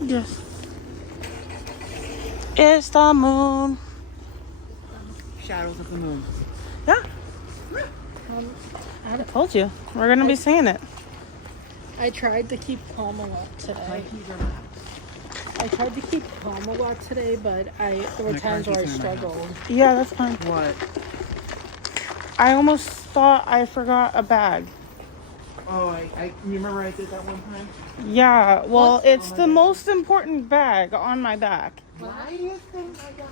Yes. It's the moon. Shadows of the moon. Yeah. I told you. We're going to be singing it. I tried to keep calm a lot today. I tried to keep calm a lot today, but there were times where I struggled. Yeah, that's fine. What? I almost thought I forgot a bag. Oh, you remember I did that one time? Yeah, well, it's the most important bag on my back. Why do you think I got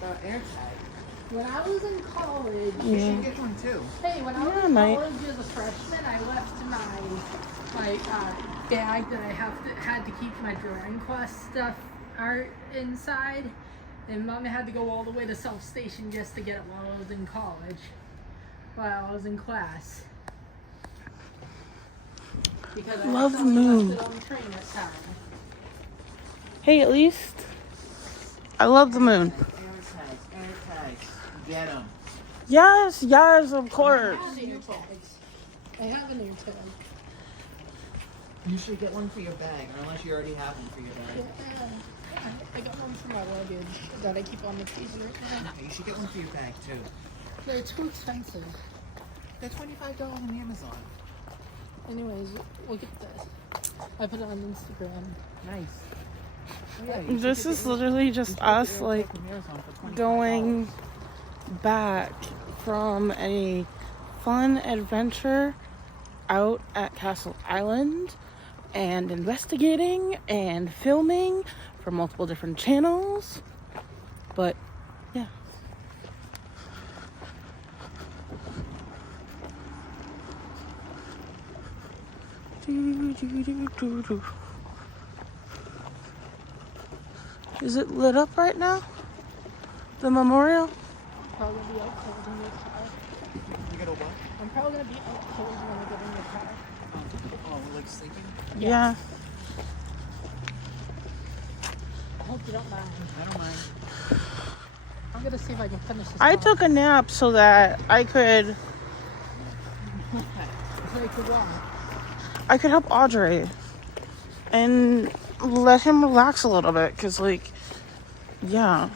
the air tag? When I was in college, You should get one too. hey, when I was in college as a freshman, I left my bag that I had to keep my drawing class stuff art inside, and Mom had to go all the way to South Station just to get it while I was in college, while I was in class. Because I Love the moon. left it on the train that time. Hey, at least I love the moon. Air tags. Get them. Yes, of course. I have an air tag. You should get one for your bag, unless you already have one for your bag. I got one for my luggage that I keep on the freezer right now. You should get one for your bag too. They're too expensive. They're $25 on Amazon. Anyways, look at this. I put it on Instagram. Nice. Oh, yeah, This is literally just us, like, going back from a fun adventure out at Castle Island and investigating and filming for multiple different channels. But, yeah. Is it lit up right now? The memorial? Probably gonna be out cold in your car. You get a what? I'm probably gonna be out cold when I get in your car. Oh, like sleeping? Yeah. I hope you don't mind. I don't mind. I'm gonna see if I can finish this. I took a nap so that I could help Audrey and let him relax a little bit, because, like, yeah.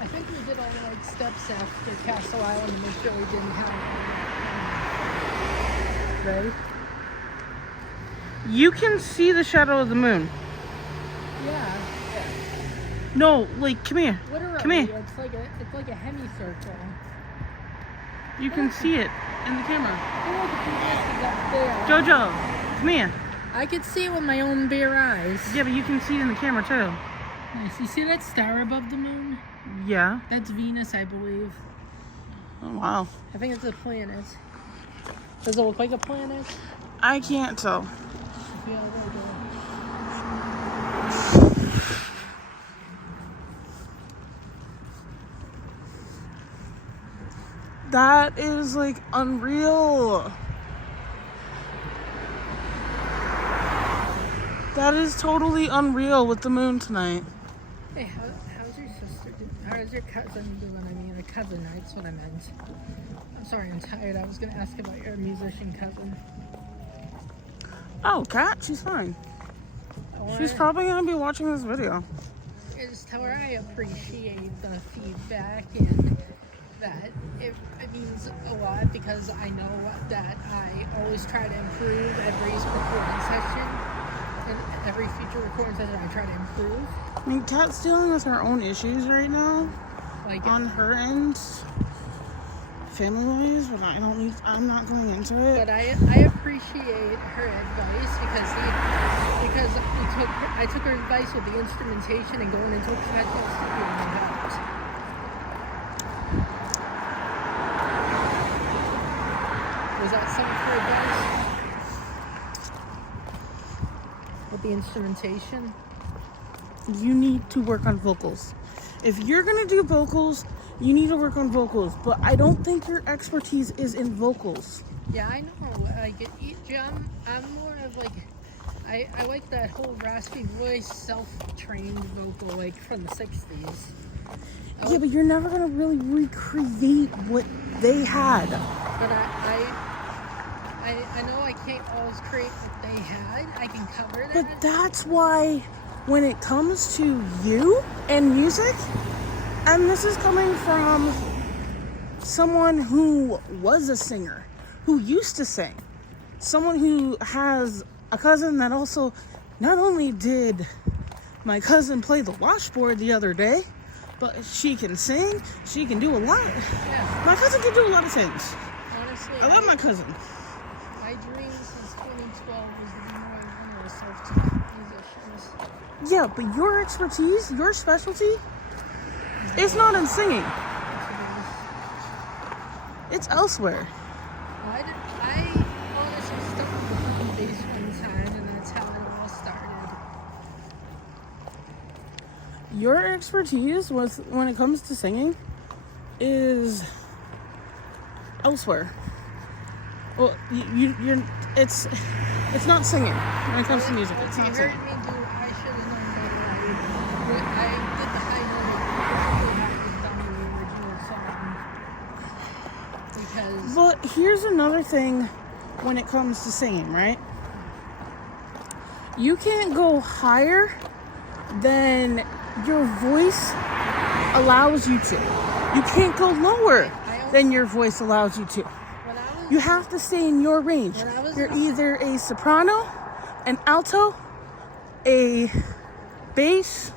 I think we did all the right steps after Castle Island to make sure we didn't have right? You can see the shadow of the moon. Yeah. No, like, come here. Literally, Come here. it's like a hemicircle. You can see it in the camera. Look, it's up there. Jojo, come here. I could see it with my own bare eyes. Yeah, but you can see it in the camera too. Nice. You see that star above the moon? Yeah. That's Venus, I believe. Oh, wow. I think it's a planet. Does it look like a planet? I can't tell. Yeah, That is, like, unreal. That is totally unreal with the moon tonight. Hey, how's your sister doing? How's your cousin doing? I mean, a cousin, that's what I meant. I'm sorry, I'm tired. I was going to ask about your musician cousin. Oh, Kat, she's fine. She's probably going to be watching this video. Just tell her I appreciate the feedback and that it means a lot, because I know that I always try to improve every recording session. And every future recording session I try to improve. I mean, Kat's dealing with her own issues right now. Like on her end, family-wise, but I'm not going into it. But I appreciate her advice, because I took her advice with the instrumentation and going into a professional studio and it helped. Was that something for advice? With the instrumentation? You need to work on vocals. If you're gonna do vocals, you need to work on vocals. But I don't think your expertise is in vocals. Yeah, I know. Like, I'm more of like, I like that whole raspy voice, self-trained vocal, like from the 60s. Yeah, but you're never gonna really recreate what they had. But I know I can't always create what they had. I can cover that. But that's why when it comes to you and music, and this is coming from someone who was a singer, who used to sing, someone who has a cousin that also, not only did my cousin play the washboard the other day, but she can sing, she can do a lot. Yeah. My cousin can do a lot of things. Honestly, I love my cousin. my dream since 2012 was to be one of the self-taught musicians. Yeah, but your expertise, your specialty, is not in singing. It's elsewhere. I honestly started playing bass one time, and that's how it all started. Your expertise when it comes to singing is elsewhere. Well, you're it's not singing when it comes to music. It's You not heard singing. me do I should have known better. I did the high note before I done the original song. Because But here's another thing when it comes to singing, right? You can't go higher than your voice allows you to. You can't go lower than your voice allows you to. You have to stay in your range. You're either a soprano, an alto, a bass.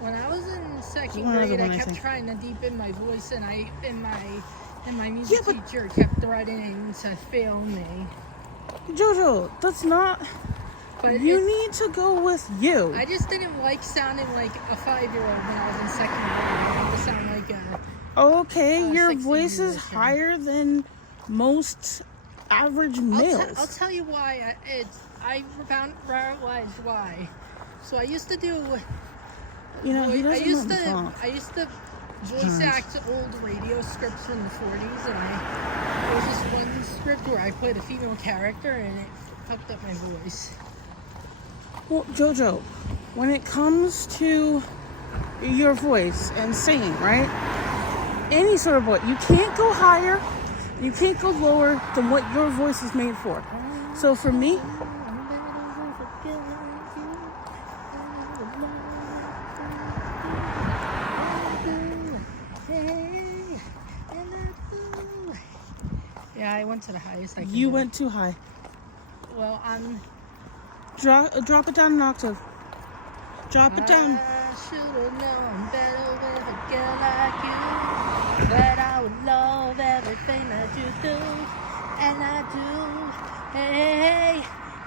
when I was in second One other grade, I one, I kept think. trying to deepen my voice, and my music Yeah, but- teacher kept threatening to fail me. Jojo, that's not. But You it's- need to go with you. I just didn't like sounding like a 5-year-old when I was in second grade. I wanted to sound like a Okay, your 60 voice is musician. higher than most average males. I'll tell you why. I realized why. So I used to do. You know, he I doesn't used let me to. talk. I used to voice act old radio scripts from the 40s, and there was this one script where I played a female character, and it fucked up my voice. Well, Jojo, when it comes to your voice and singing, right? Any sort of voice, you can't go higher, you can't go lower than what your voice is made for. So for me, Yeah, I went to the highest I could you go. went too high. Well, I'm. Drop it down an octave. Drop it down. I should have known better with a girl like you, that I would love everything that you do, and I do, hey,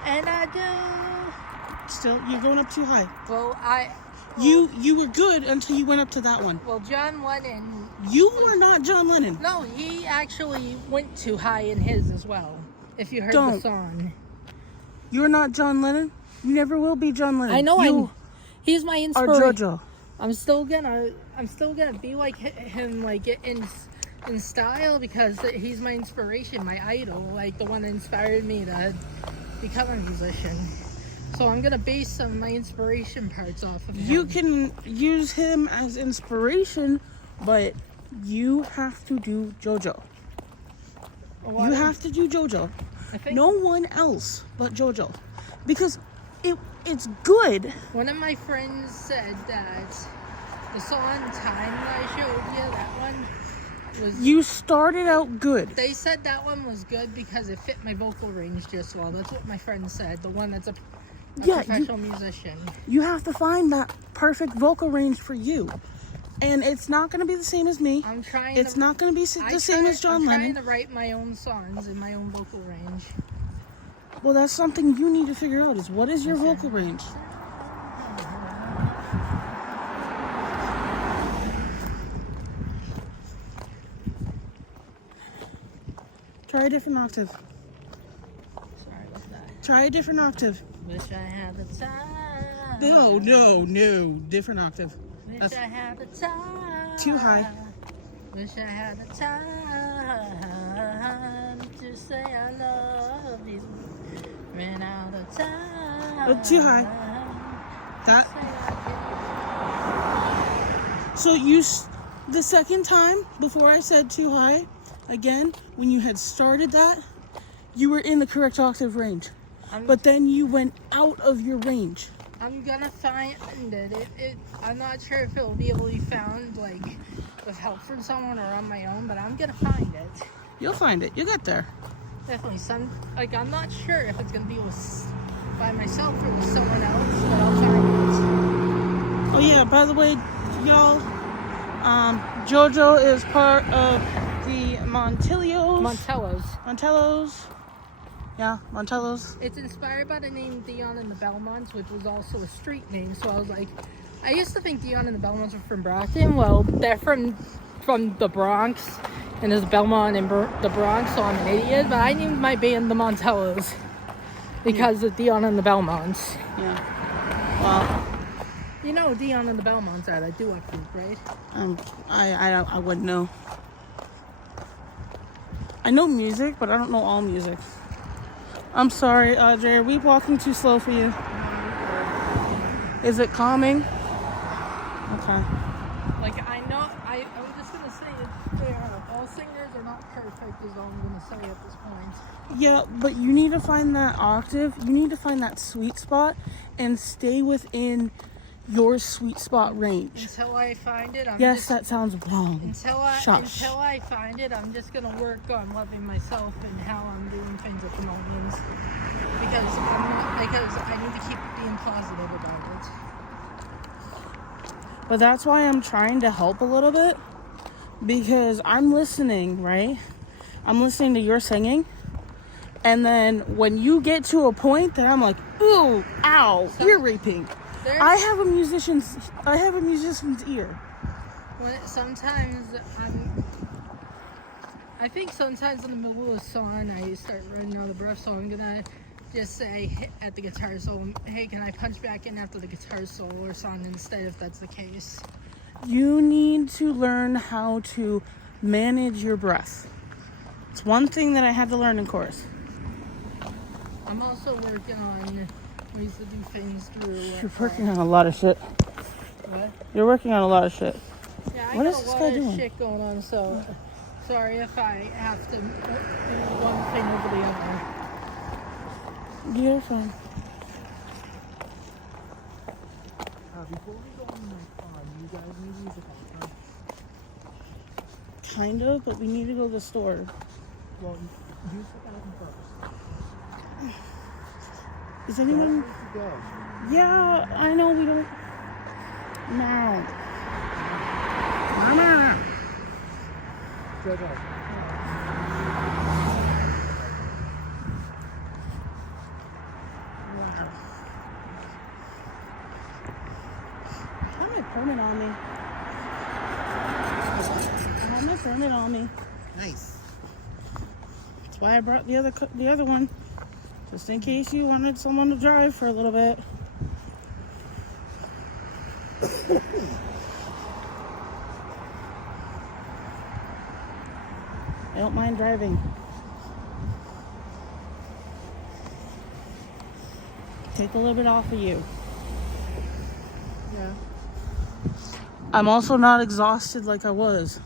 and I do. Still, you're going up too high. Well, You were good until you went up to that one. Well, John Lennon. You were not John Lennon. No, he actually went too high in his as well. If you heard the Don't. song. You're not John Lennon. You never will be John Lennon. I know. You He's my are inspiration. JoJo. I'm still gonna be like him, like in style, because he's my inspiration, my idol, like the one that inspired me to become a musician. So I'm gonna base some of my inspiration parts off of him. You can use him as inspiration, but you have to do JoJo. You have to do JoJo. I think No one else but JoJo, because it's good. one of my friends said that the song "Time" that I showed you, that one was. You started out good. They said that one was good because it fit my vocal range just well. That's what my friend said. The one that's a professional musician. You have to find that perfect vocal range for you, and it's not going to be the same as me. I'm trying. It's not going to be the same as John I'm Lennon. trying to write my own songs in my own vocal range. Well, that's something you need to figure out. Is what is your vocal range? Try a different octave. Sorry about that. Try a different octave. Wish I had the time. No. Different octave. Wish That's I had the time. too high. Wish I had the time to say I love you. Ran out of time. Too high. That. So the second time before I said too high, again, when you had started that, You were in the correct octave range. But then you went out of your range. I'm gonna find it. I'm not sure if it'll be able to be found like with help from someone or on my own, but I'm gonna find it. You'll find it. You'll get there. Definitely. I'm not sure if it's gonna be by myself or with someone else, but I'll find it. Oh yeah, by the way, y'all, JoJo is part of the Montellos. Yeah, Montellos. It's inspired by the name Dion and the Belmonts, which was also a street name. So I was like, I used to think Dion and the Belmonts were from Brockton. Well, they're from the Bronx, and there's Belmont in the Bronx, so I'm an idiot. But I named my band the Montellos because of Dion and the Belmonts. Yeah. Well, you know, Dion and the Belmonts are that duo group, right? I wouldn't know. I know music, but I don't know all music. I'm sorry, Audrey. Are we walking too slow for you? Is it calming? Okay. Like, I'm just gonna say all singers are not perfect is all I'm gonna say at this point. Yeah, but you need to find that octave. You need to find that sweet spot and stay within your sweet spot range. Until I find it, that sounds wrong. Until I find it, I'm just gonna work on loving myself and how I'm doing things at the moment. Because I need to keep being positive about it. But that's why I'm trying to help a little bit, because I'm listening, right? I'm listening to your singing, and then when you get to a point that I'm like, ooh, ow, ear raping. I have a musician's ear. I think sometimes in the middle of a song I start running out of breath, so I'm gonna just say at the guitar solo, hey, can I punch back in after the guitar solo or song instead if that's the case? You need to learn how to manage your breath. It's one thing that I had to learn in chorus. I'm also working on ways to do things through. You're working on a lot of shit. What? You're working on a lot of shit. Yeah, I what got is a this lot guy of doing? shit going on, so sorry if I have to do one thing over the other. You're fine. Before we go on my farm, you guys need music all the time. Kind of, but we need to go to the store. Well, you sit down first. Is anyone? Where should go? Yeah, I know we don't. No. Mama. JoJo. I have my permit on me. I have my permit on me. Nice. That's why I brought the other one, just in case you wanted someone to drive for a little bit. I don't mind driving. Take a little bit off of you. Yeah. I'm also not exhausted like I was.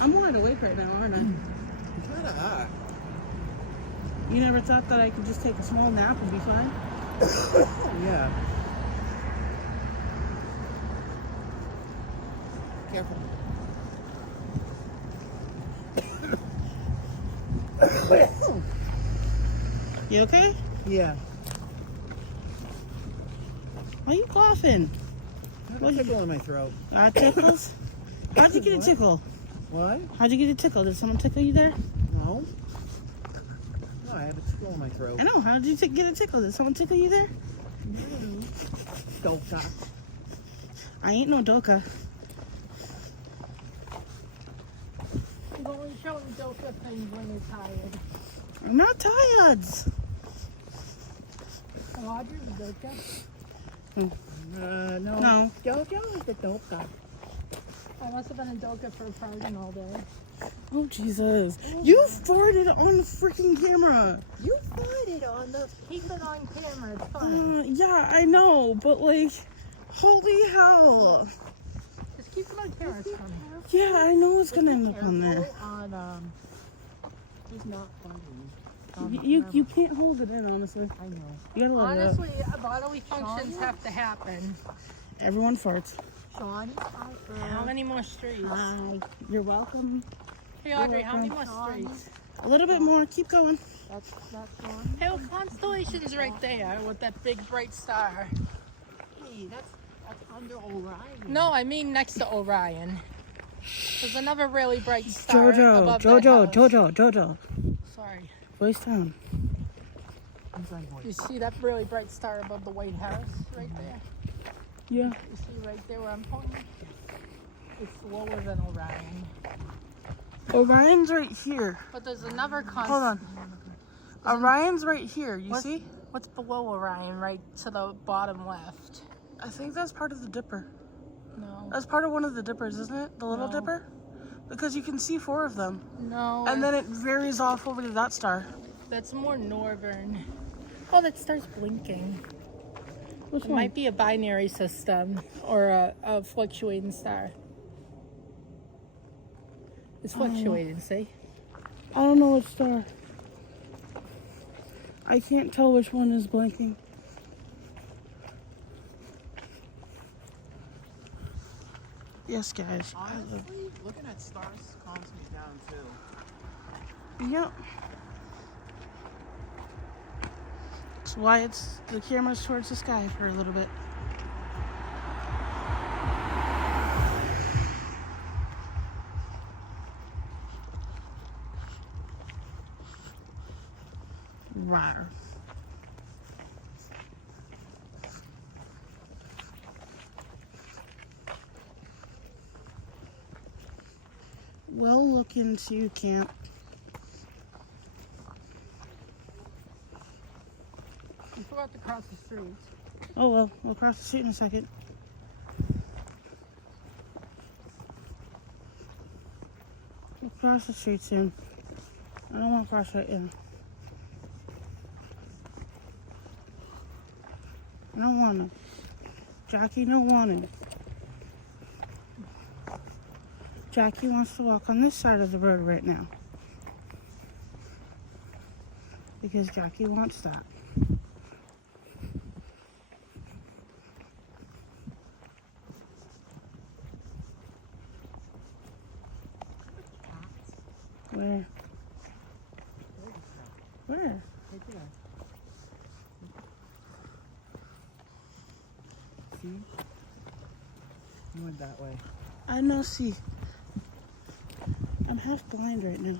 I'm wide awake right now, aren't I? It's kind of hot. You never thought that I could just take a small nap and be fine? Yeah. Careful. You okay? Yeah. Why are you coughing? I have a tickle in my throat. Tickles? How'd you get a What? tickle? What? How'd you get a tickle? Did someone tickle you there? No. No, I have a tickle in my throat. I know. How'd you get a tickle? Did someone tickle you there? Doka. I ain't no doka. You've only shown Doka things when you're tired. I'm not tired. Audrey's a Doka. No. No. JoJo is the Doka. I must have been in Doka for a party all day. Oh, Jesus. You farted on the freaking camera. You farted on the... Keep it on camera, it's fine. Yeah, I know, but like, holy hell. Just keep it on camera. It's funny. Yeah, I know it's gonna end up on there. On, he's not fighting. You can't hold it in, honestly. I know. You gotta let Honestly, bodily functions have to happen. it out. Everyone farts. Sean, How many more streets? Hi. You're welcome. Hey Audrey, how many more streets? A little bit more. Keep going. that's Sean. Hey, well, Constellation's right there with that big bright star. Hey, that's under Orion. No, I mean next to Orion. There's another really bright star above Jojo. Sorry. Voice down. Inside voice. You see that really bright star above the White House right there? Yeah. You see right there where I'm pointing? It's lower than Orion. Orion's right here. But there's another Hold on. Orion's right here. You What? see? What's below Orion, right to the bottom left? I think that's part of the Dipper. No. That's part of one of the Dippers, isn't it? The Little No. Dipper? Because you can see 4 of them. No. And then it varies off over to that star. That's more northern. Oh, that star's blinking. Which It might be a binary system or a fluctuating star. It's fluctuating, see? I don't know which star. I can't tell which one is blinking. Yes, guys. Honestly, looking at stars calms me down too. Yep. That's why the camera's towards the sky for a little bit. Rawr. Well, look into camp. You forgot to cross the street. Oh well, we'll cross the street in a second. We'll cross the street soon. I don't want to cross right now. I don't want to. Jackie don't want to. Jackie wants to walk on this side of the road right now. Because Jackie wants that. Where? Where? Right there. See? You went that way. I know, see. I'm half blind right now.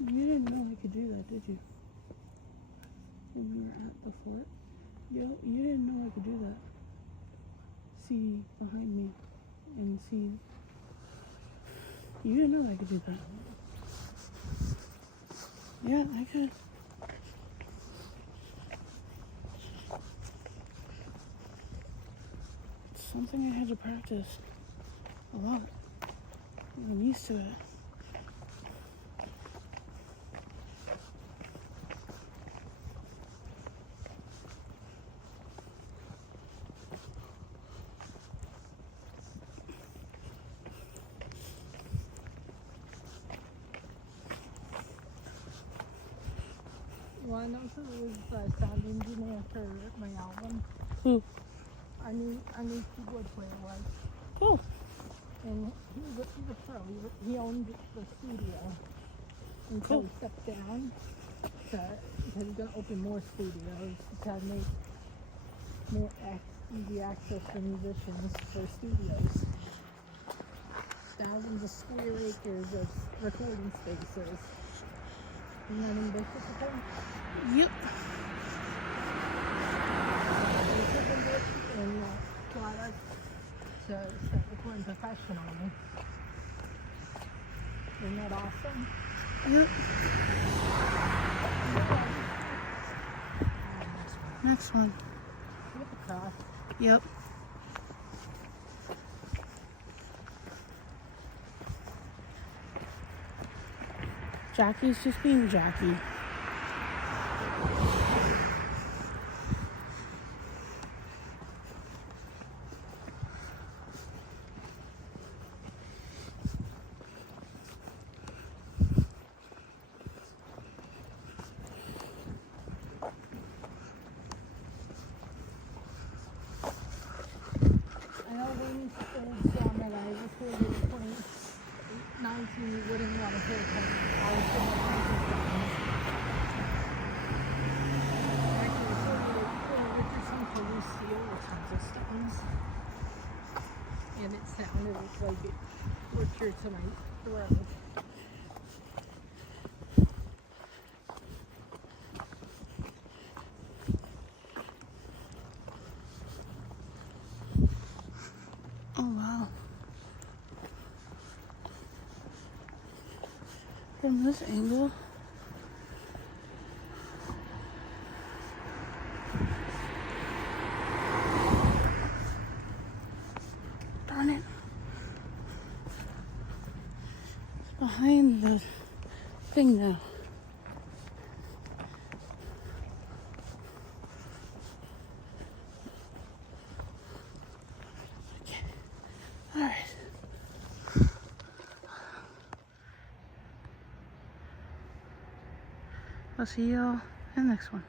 You didn't know I could do that, did you? When we were at the fort? You didn't know I could do that. See behind me and see. You didn't know that I could do that. Yeah, I could. It's something I had to practice a lot. I'm used to it. You want to know who was the sound engineer for my album? Who? I knew keyboard player was. Cool. And he's a pro. He owned the studio until he stepped down because he's going to open more studios to make more easy access for musicians for studios. Thousands of square acres of recording spaces. Isn't that ambitious of him? Yep. And product to start recording professionally. Isn't that awesome? Yep. Next one. Look across. Yep. Jackie's just being Jackie. I know Wayne's old song that I recorded in 2019, you wouldn't want to hear because I was going to actually recorded it for Richardson to Lucille with tons of stones. And it sounded like it butchered to my throat. Oh wow. From this angle. Darn it. It's behind the thing now. Okay. Alright. I'll see y'all in the next one.